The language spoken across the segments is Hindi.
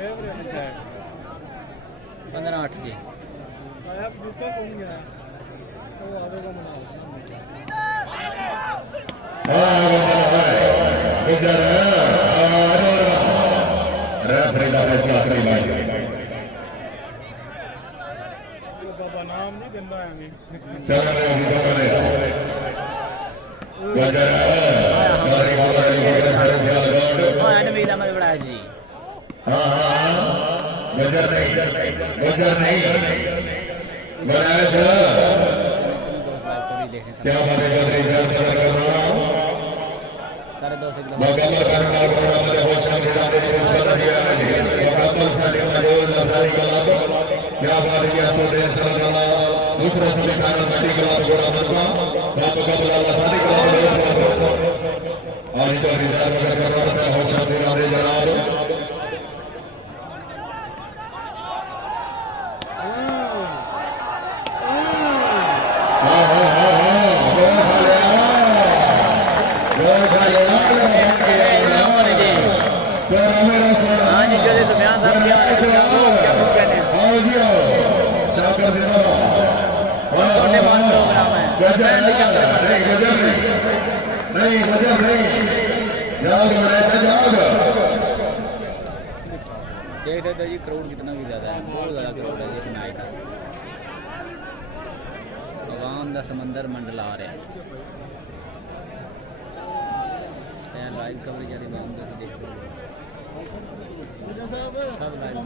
15-8 जी। नाम नहीं गंदा है बड़ा जी। सारे दोस्त देख रहे जी करोड़ कितना भी ज्यादा है, बहुत ज्यादा करोड़ है इस नाइट। आवाम का समंदर मंडला आ रहा है। लाइव कवरेज वाली मैं उधर देख रहा सब लाइव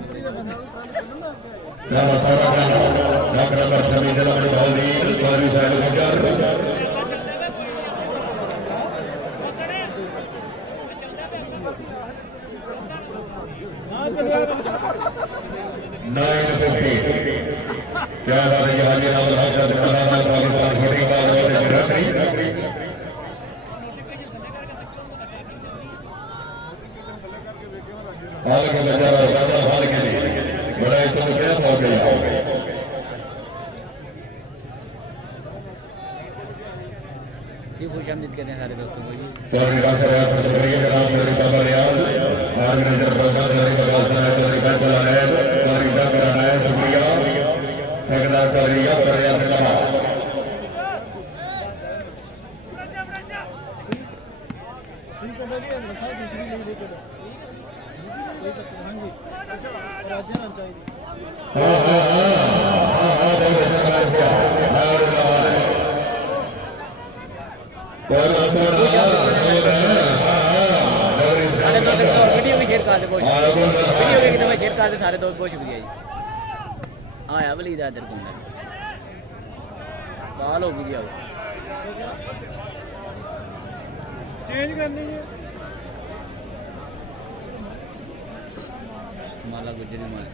खुश आमदीद कहते हैं सारे दोस्तों को जी। वीडियो भी शेयर कर दे, सारे दोस्त बहुत शुक्रिया जी। आया वलीद इधर घूमना बाल हो गई जी। आओ चेंज करनी है माला गुजरी मार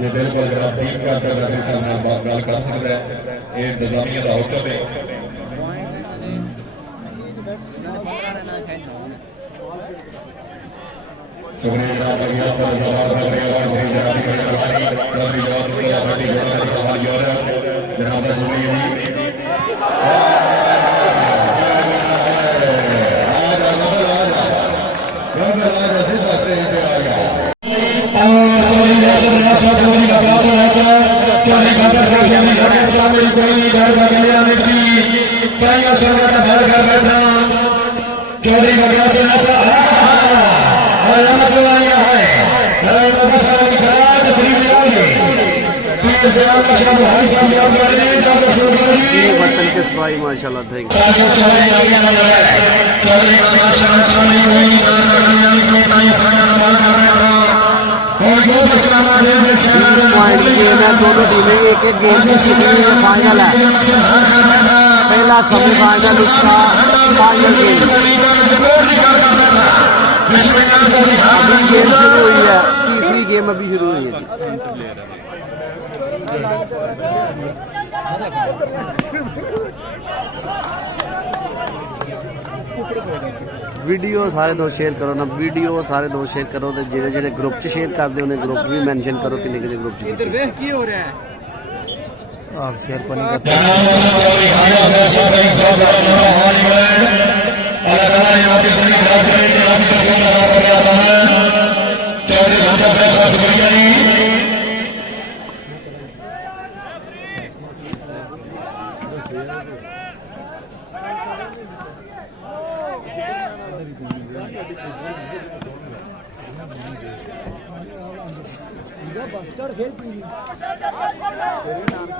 ये बिल्कुल जनाब टीम का गल कर सकता है, ये इंतजामिया का हुक्म है। शुक्रिया जनाब वतन के सिपाही माशाल्लाह थे। दोनों टीमें एक एक गेम में फाइनल है, पहला सेमीफाइनल उसका फाइनल गेम अभी गेम शुरू हुई है, तीसरी गेम अभी शुरू हुई है। वीडियो सारे दोस्त शेयर करो ना, वीडियो सारे दोस्त शेयर करो तो जेडे जेडे ग्रुप च शेयर करते उन्हें ग्रुप भी मेंशन करो कि ग्रुप च। आप शेयर को नहीं करते।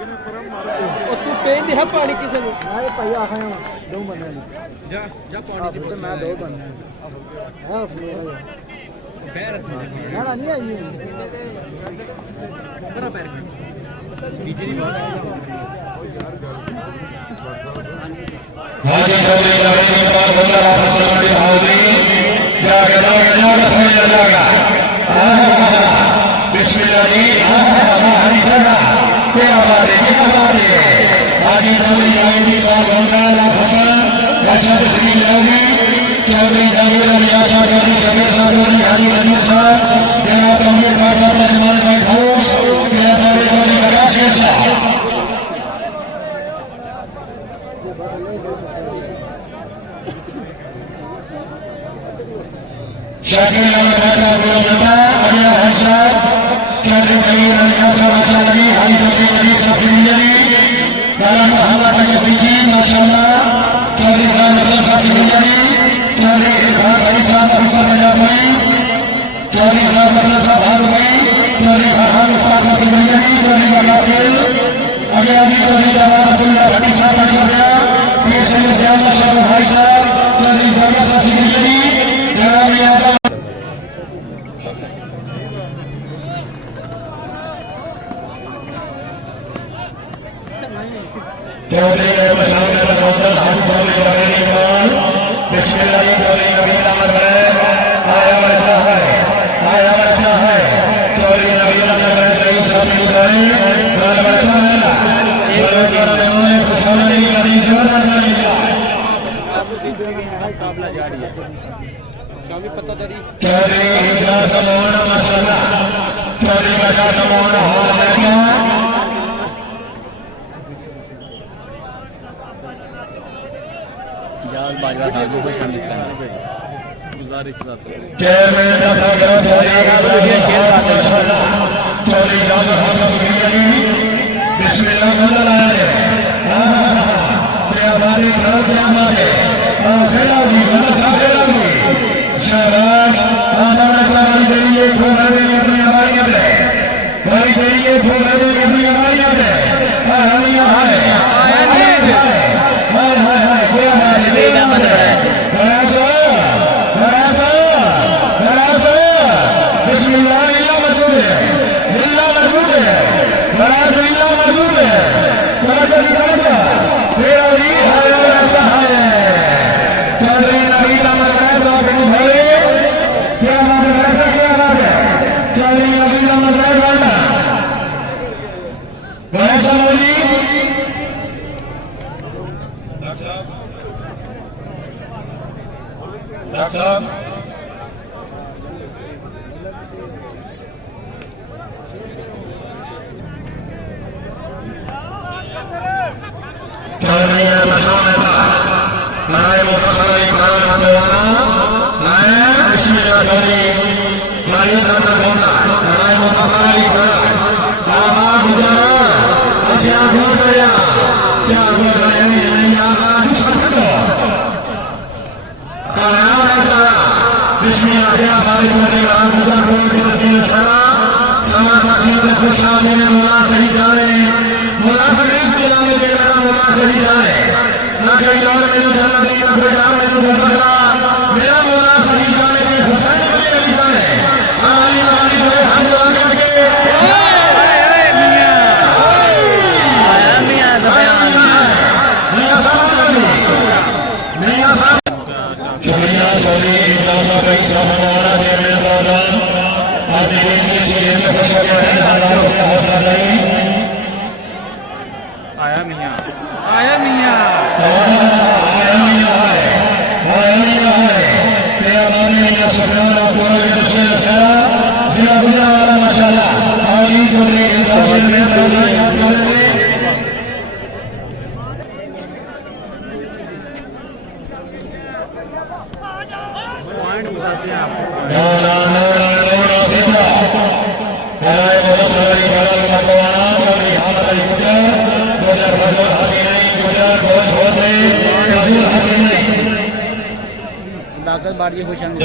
ਤੂੰ ਕਹਿੰਦੇ ਹੈ ਪਾਣੀ ਕਿਸੇ ਨੂੰ मैं भाई आखा दो बंदे ਜਾ ਜਾ ਪਾਣੀ ਦੀ मैं दो बंदे हाँ ਪੈਰ ना नहीं आई ਮੇਰਾ ਪੈਰ ਬਿਜਲੀ ਬਹੁਤ हाजी चौधरी नवीन का बंदा वापस मंडी होगी जागा समझ जाएगा बिस्मिल्लाह जी हरी शरा के हमारे हाजी चौधरी नवीन का बंदा वापस हसन श्री लवी चौधरी नवीन रियासा चौधरी शबीर चौधरी हाजी नदीर साहब जनाब अमीर खासा मेहमान भाई घोष जनाब चौधरी प्रकाश साहब शाकिर अहमद बोलता अजय हसन चौधरी कबीर अली हसन अली हाजी चौधरी नदीर सफीरी काला मोहम्मद अली पीजी माशाल्लाह चौधरी खान हसन सफीरी चौधरी इरफान अली साहब हसन भाई चौधरी खान हसन भाग भाई चौधरी फरहान उस्ताद सफीरी चौधरी मकासिल अजय अली चौधरी जवाब अब्दुल्ला भट्टी साहब माशाल्लाह ये सैयद जियाउल्लाह साहब भाई साहब चौधरी जामा सफीरी जनाब यहां चौधरी बिस्मिल्लाह चौधरी नवीन अहमद आया बचा है चौधरी नवीन अहमद कई साथी गए काबला जारी है शामी पता तरी चौधरी माशाल्लाह चौधरी बचा तमोना बाजवा साहब को शामिल करना गुजारिश चेयरमैन चौधरी जामा हसन बिस्मिल्लाह हमारे घर के हमारे शहराज हमारे देंगे घोड़े अपनी हमारी भाई देंगे घोड़े अपनी हमारी आया मियां दाखल बाड़ी खुश हम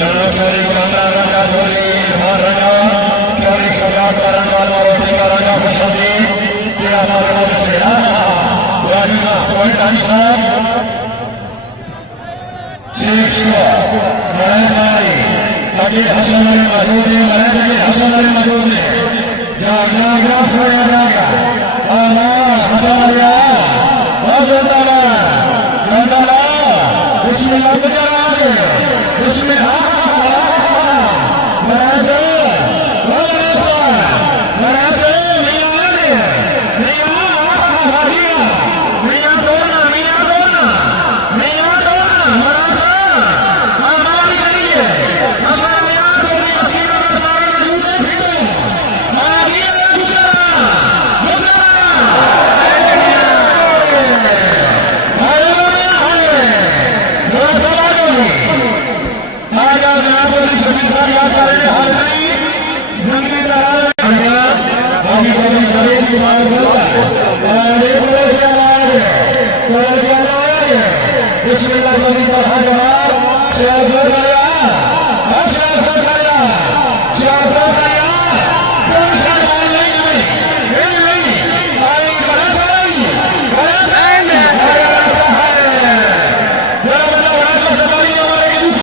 Bismillahirrahmanirrahim.